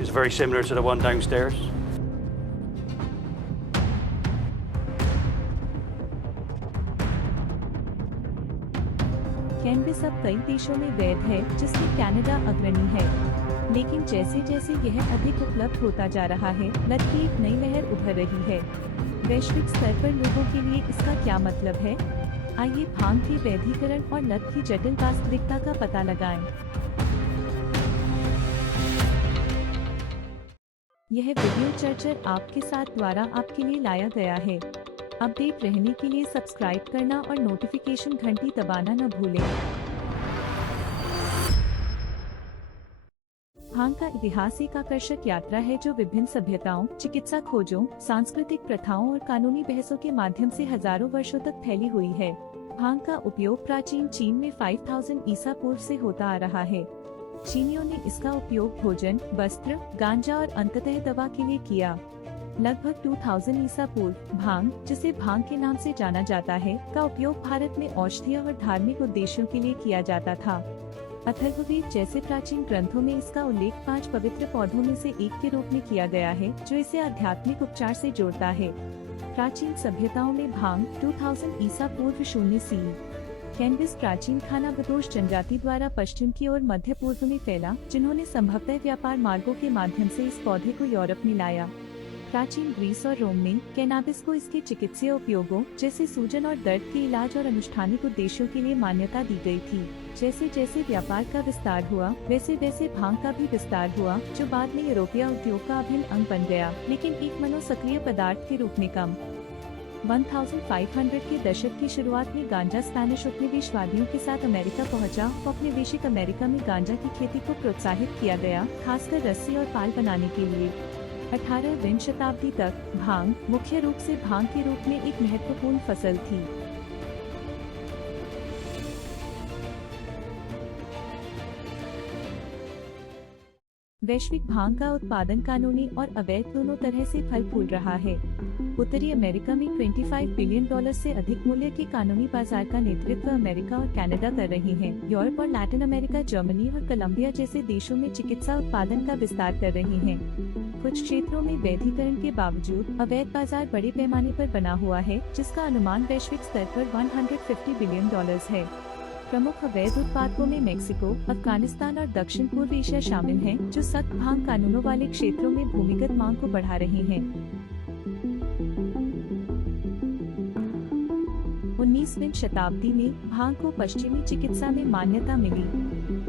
is very similar to the one downstairs. Cannabis अब कई देशों में वैध है, जिसमें कनाडा अग्रणी है। लेकिन जैसे जैसे यह अधिक उपलब्ध होता जा रहा है, लत की एक नई लहर उभर रही है। वैश्विक स्तर पर लोगों के लिए इसका क्या मतलब है? आइए भांग के वैधीकरण और लत की जटिल वास्तविकता का पता लगाएं। यह वीडियो चर्चा आपके साथ द्वारा आपके लिए लाया गया है। अपडेट रहने के लिए सब्सक्राइब करना और नोटिफिकेशन घंटी दबाना न भूलें। भांग का इतिहास एक आकर्षक यात्रा है जो विभिन्न सभ्यताओं, चिकित्सा खोजों, सांस्कृतिक प्रथाओं और कानूनी बहसों के माध्यम से हजारों वर्षों तक फैली हुई है। भांग का उपयोग प्राचीन चीन में 5000 ईसा पूर्व से होता आ रहा है। चीनियों ने इसका उपयोग भोजन, वस्त्र, गांजा और अंततः दवा के लिए किया। लगभग 2000 ईसा पूर्व भांग, जिसे भांग के नाम से जाना जाता है, का उपयोग भारत में औषधीय और धार्मिक उद्देश्यों के लिए किया जाता था। अथर्ववेद जैसे प्राचीन ग्रंथों में इसका उल्लेख 5 पवित्र पौधों में से एक के रूप में किया गया है, जो इसे आध्यात्मिक उपचार से जोड़ता है। प्राचीन सभ्यताओं में भांग 2000 ईसा पूर्व 0 सी कैनबिस प्राचीन खानाबदोश जनजाति द्वारा पश्चिम की ओर मध्य पूर्व में फैला, जिन्होंने संभवतः व्यापार मार्गों के माध्यम से इस पौधे को यूरोप में लाया। प्राचीन ग्रीस और रोम में कैनाबिस को इसके चिकित्सीय उपयोगों जैसे सूजन और दर्द के इलाज और अनुष्ठानिक उद्देश्यों के लिए मान्यता दी गई थी। जैसे जैसे व्यापार का विस्तार हुआ, वैसे वैसे भांग का भी विस्तार हुआ, जो बाद में यूरोपीय उद्योग का अभिन्न अंग बन गया, लेकिन एक मनोसक्रिय पदार्थ के रूप में कम। 1500 के दशक की शुरुआत में गांजा स्पेनिश उपनिवेशवादियों के साथ अमेरिका पहुंचा। औपनिवेशिक अमेरिका में गांजा की खेती को प्रोत्साहित किया गया, खासकर रस्सी और पाल बनाने के लिए। 18वीं शताब्दी तक भांग मुख्य रूप से भांग के रूप में एक महत्वपूर्ण फसल थी। वैश्विक भांग का उत्पादन कानूनी और अवैध दोनों तरह से फल फूल रहा है। उत्तरी अमेरिका में $25 बिलियन से अधिक मूल्य के कानूनी बाजार का नेतृत्व अमेरिका और कनाडा कर रहे हैं। यूरोप और लैटिन अमेरिका, जर्मनी और कोलंबिया जैसे देशों में चिकित्सा उत्पादन का विस्तार कर रहे हैं। कुछ क्षेत्रों में वैधीकरण के बावजूद अवैध बाजार बड़े पैमाने पर बना हुआ है, जिसका अनुमान वैश्विक स्तर पर $150 बिलियन है। प्रमुख अवैध उत्पादकों में मेक्सिको, अफगानिस्तान और दक्षिण पूर्व एशिया शामिल हैं, जो सख्त भांग कानूनों वाले क्षेत्रों में भूमिगत मांग को बढ़ा रहे हैं। 19वीं शताब्दी में भांग को पश्चिमी चिकित्सा में मान्यता मिली।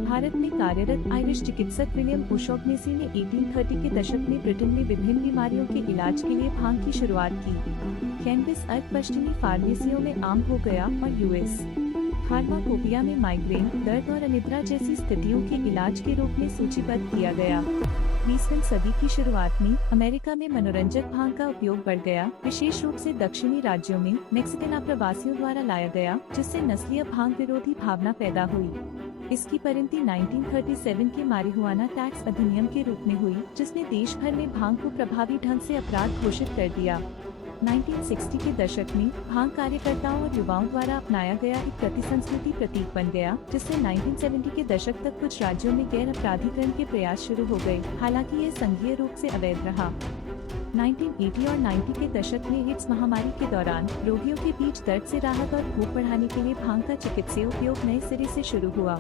भारत में कार्यरत आयरिश चिकित्सक विलियम ओशॉगनेसी ने 1830 के दशक में ब्रिटेन में विभिन्न बीमारियों के इलाज के लिए भांग की शुरुआत की। कैनबिस अर्ध पश्चिमी फार्मेसियों में आम हो गया और यूएस फार्माकोपिया में माइग्रेन, दर्द और अनिद्रा जैसी स्थितियों के इलाज के रूप में सूचीबद्ध किया गया। 20वीं सदी की शुरुआत में अमेरिका में मनोरंजक भांग का उपयोग बढ़ गया, विशेष रूप से दक्षिणी राज्यों में मैक्सिकन आप्रवासियों द्वारा लाया गया, जिससे नस्लीय भांग विरोधी भावना पैदा हुई। इसकी परिणति 1937 के मारिहुआना टैक्स अधिनियम के रूप में हुई, जिसने देश भर में भांग को प्रभावी ढंग से अपराध घोषित कर दिया। 1960 के दशक में भांग कार्यकर्ताओं और युवाओं द्वारा अपनाया गया एक प्रतिसंस्कृति प्रतीक बन गया, जिससे 1970 के दशक तक कुछ राज्यों में गैर अपराधीकरण के प्रयास शुरू हो गए, हालांकि यह संघीय रूप से अवैध रहा। 1980 और 90 के दशक में एड्स महामारी के दौरान रोगियों के बीच दर्द से राहत और भूख बढ़ाने के लिए भांग का चिकित्सीय उपयोग नए सिरे से शुरू हुआ।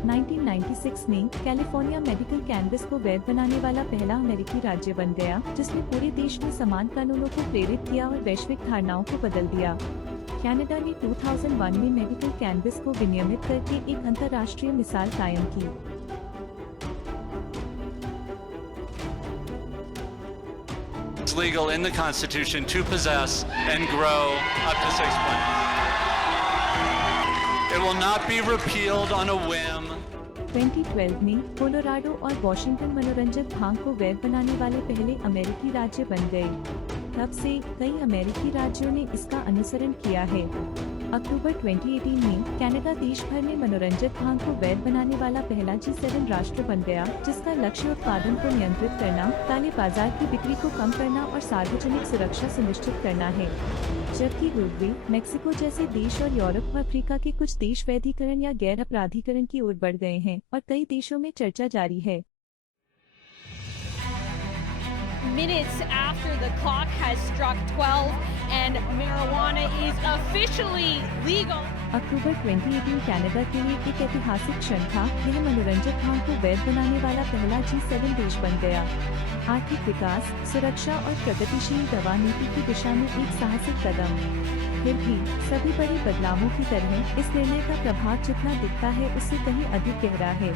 1996 में कैलिफोर्निया मेडिकल कैनबिस को वैध बनाने वाला पहला अमेरिकी राज्य बन गया, जिसने पूरे देश में समान कानूनों को प्रेरित किया और वैश्विक धारणाओं को बदल दिया। कनाडा ने 2001 में मेडिकल कैनबिस को विनियमित करके एक अंतर्राष्ट्रीय मिसाल कायम की। It's legal in the Constitution to possess and grow up to 6 plants. It will not be repealed on a whim. 2012 में कोलोराडो और वॉशिंगटन मनोरंजक भांग को वैध बनाने वाले पहले अमेरिकी राज्य बन गए। तब से कई अमेरिकी राज्यों ने इसका अनुसरण किया है। अक्टूबर 2018 में कनाडा देश भर में मनोरंजक भांग को वैध बनाने वाला पहला G7 राष्ट्र बन गया, जिसका लक्ष्य उत्पादन को नियंत्रित करना, काले बाजार की बिक्री को कम करना और सार्वजनिक सुरक्षा सुनिश्चित करना है। जबकि उरुग्वे, मेक्सिको जैसे देश और यूरोप और अफ्रीका के कुछ देश वैधीकरण या गैर अपराधीकरण की ओर बढ़ गए हैं और कई देशों में चर्चा जारी है। minutes after the clock has struck 12 and marijuana is officially legal. October 2018 Canada के लिए एक ऐतिहासिक क्षण था। यह मनोरंजक भांग को वैध बनाने वाला पहला G7 देश बन गया। आर्थिक विकास, सुरक्षा और प्रगतिशील दवा नीति की दिशा में एक साहसिक कदम। फिर भी सभी बड़े बदलावों की तरह इस निर्णय का प्रभाव जितना दिखता है उससे कहीं अधिक गहरा है।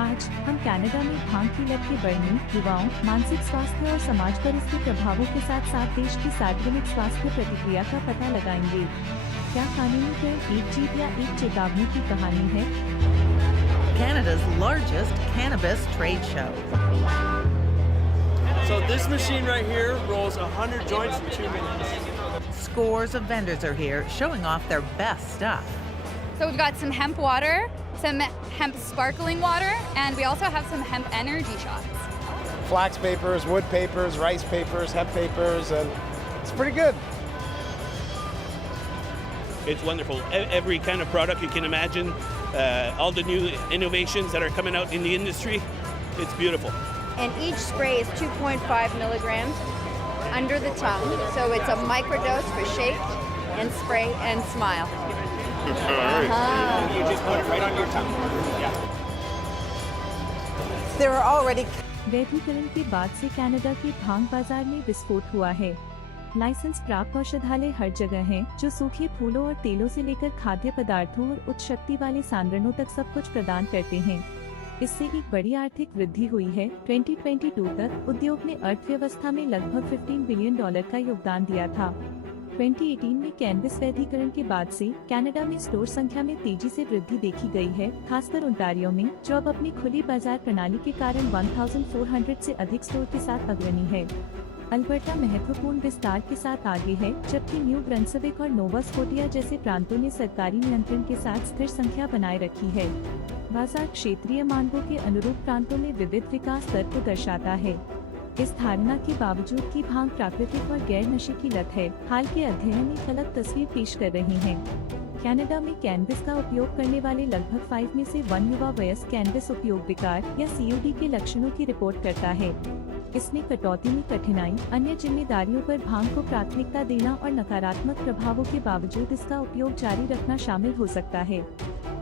आज हम कनाडा में भांग की लत के बढ़ने, युवाओं, मानसिक स्वास्थ्य और समाज पर इसके प्रभावों के साथ साथ देश की सार्वजनिक स्वास्थ्य प्रतिक्रिया का पता लगाएंगे। क्या कानूनीकरण एक जीत या एक चेतावनी की कहानी है? Canada's largest cannabis trade show. So this machine right here rolls 100 joints in 2 minutes. Scores of vendors are here showing off their best stuff. So we've got some hemp water, some hemp sparkling water, and we also have some hemp energy shots. Flax papers, wood papers, rice papers, hemp papers, and it's pretty good. It's wonderful. Every kind of product you can imagine, all the new innovations that are coming out in the industry, it's beautiful. And each spray is 2.5 milligrams under the tongue. So it's a microdose for shake and spray and smile. You just put it right on your tongue. Yeah. There are already वैधीकरण के बाद से Canada के भांग बाजार में विस्फोट हुआ है। Licence प्राप्त औषधालय हर जगह हैं, जो सूखे फूलों और तेलों से लेकर खाद्य पदार्थों और उच्च शक्ति वाले सांद्रणों तक सब कुछ प्रदान करते हैं। इससे एक बड़ी आर्थिक वृद्धि हुई है। 2022 तक उद्योग ने अर्थव्यवस्था में लगभग $15 बिलियन का योगदान दिया था। 2018 में कैनबिस वैधीकरण के बाद से कनाडा में स्टोर संख्या में तेजी से वृद्धि देखी गई है, खासकर ओंटारियो में, जो अब अपनी खुली बाजार प्रणाली के कारण 1400 से अधिक स्टोर के साथ अग्रणी है। अल्बर्टा महत्वपूर्ण विस्तार के साथ आगे है, जबकि न्यू ब्रंसविक और नोवा स्कोटिया जैसे प्रांतों ने सरकारी नियंत्रण के साथ स्थिर संख्या बनाए रखी है। बाजार क्षेत्रीय मांगों के अनुरूप प्रांतों में विविध विकास दर को दर्शाता है। इस धारणा के बावजूद कि भांग प्राकृतिक और गैर नशे की लत है, हाल के अध्ययन एक अलग तस्वीर पेश कर रहे हैं। कनाडा में कैनबिस का उपयोग करने वाले लगभग 5 में से 1 युवा वयस्क कैनबिस उपयोग विकार या COD के लक्षणों की रिपोर्ट करता है। इसमें कटौती में कठिनाई, अन्य जिम्मेदारियों पर भांग को प्राथमिकता देना और नकारात्मक प्रभावों के बावजूद इसका उपयोग जारी रखना शामिल हो सकता है।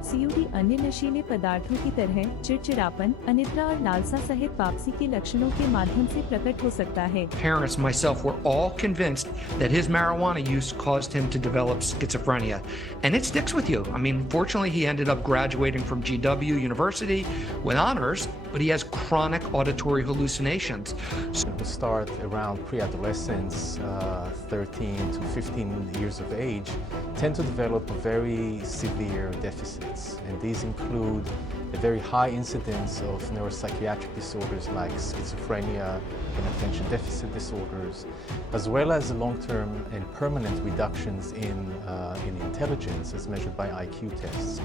COD अन्य नशीले पदार्थों की तरह चिड़चिड़ापन, अनिद्रा और लालसा सहित वापसी के लक्षणों के माध्यम से प्रकट हो सकता है। Parents and myself were all convinced that his marijuana use caused him to develop schizophrenia. And it sticks with you. I mean, fortunately, he ended up graduating from GW University with honors, but he has chronic auditory hallucinations. Who start around pre-adolescence, 13 to 15 years of age, tend to develop very severe deficits. And these include a very high incidence of neuropsychiatric disorders like schizophrenia and attention deficit disorders, as well as long-term and permanent reductions in intelligence as measured by IQ tests.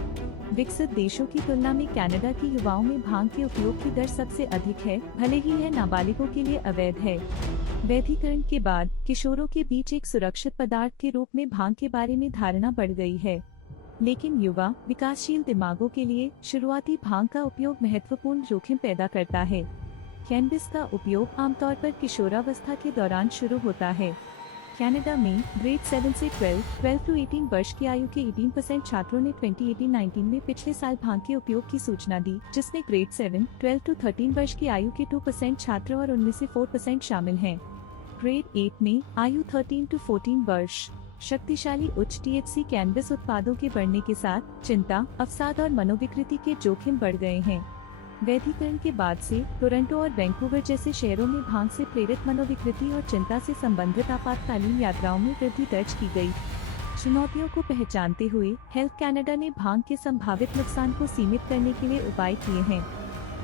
विकसित देशों की तुलना में Canada के युवाओं में भांग के उपयोग की दर सबसे अधिक है, भले ही यह नाबालिगों के लिए अवैध है। वैधीकरण के बाद किशोरों के बीच एक सुरक्षित पदार्थ के रूप में भांग के बारे में धारणा बढ़ गई है, लेकिन युवा विकासशील दिमागों के लिए शुरुआती भांग का उपयोग महत्वपूर्ण जोखिम पैदा करता है। कैनबिस का उपयोग आमतौर पर किशोरावस्था के दौरान शुरू होता है। कनाडा में ग्रेड 7 से 12 to 18 वर्ष की आयु के 18% छात्रों ने 2018-19 में पिछले साल भांग के उपयोग की सूचना दी, जिसमें ग्रेड 7, 12 to 13 वर्ष की आयु के 2% छात्र और उनमें से 4% शामिल हैं। ग्रेड 8 में आयु 13 to 14 वर्ष। शक्तिशाली उच्च THC कैनबिस उत्पादों के बढ़ने के साथ चिंता, अवसाद और मनोविकृति के जोखिम बढ़ गए हैं। वैधीकरण के बाद से टोरंटो और वैंकूवर जैसे शहरों में भांग से प्रेरित मनोविकृति और चिंता से संबंधित आपातकालीन यात्राओं में वृद्धि दर्ज की गई। चुनौतियों को पहचानते हुए हेल्थ कनाडा ने भांग के संभावित नुकसान को सीमित करने के लिए उपाय किए हैं।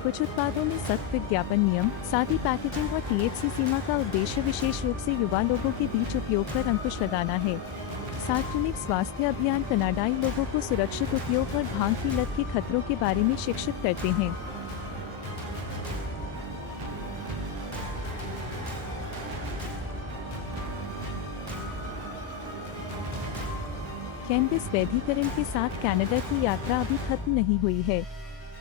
कुछ उत्पादों में सख्त विज्ञापन नियम, सादी पैकेजिंग और THC सीमा का उद्देश्य विशेष रूप से युवा लोगों के बीच उपयोग पर अंकुश लगाना है। सार्वजनिक स्वास्थ्य अभियान कनाडाई लोगों को सुरक्षित उपयोग और भांग की लत के खतरों के बारे में शिक्षित करते हैं। कैनबिस वैधीकरण के साथ कनाडा की यात्रा अभी खत्म नहीं हुई है।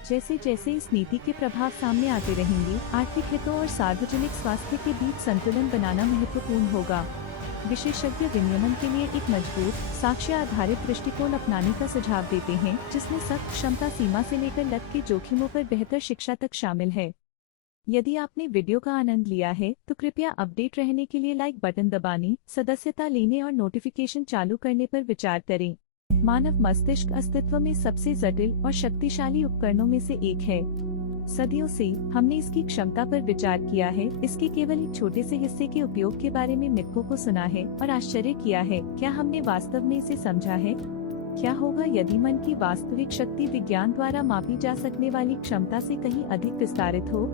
जैसे जैसे इस नीति के प्रभाव सामने आते रहेंगे, आर्थिक हितों और सार्वजनिक स्वास्थ्य के बीच संतुलन बनाना महत्वपूर्ण होगा। विशेषज्ञ विनियमन के लिए एक मजबूत, साक्ष्य आधारित दृष्टिकोण अपनाने का सुझाव देते हैं, जिसमें सख्त क्षमता सीमा से लेकर लत के जोखिमों पर बेहतर शिक्षा तक शामिल है। यदि आपने वीडियो का आनंद लिया है तो कृपया अपडेट रहने के लिए लाइक बटन दबाने, सदस्यता लेने और नोटिफिकेशन चालू करने पर विचार करें। मानव मस्तिष्क अस्तित्व में सबसे जटिल और शक्तिशाली उपकरणों में से एक है। सदियों से हमने इसकी क्षमता पर विचार किया है, इसके केवल एक छोटे से हिस्से के उपयोग के बारे में मिथकों को सुना है और आश्चर्य किया है। क्या हमने वास्तव में इसे समझा है? क्या होगा यदि मन की वास्तविक शक्ति विज्ञान द्वारा मापी जा सकने वाली क्षमता से कहीं अधिक विस्तारित हो?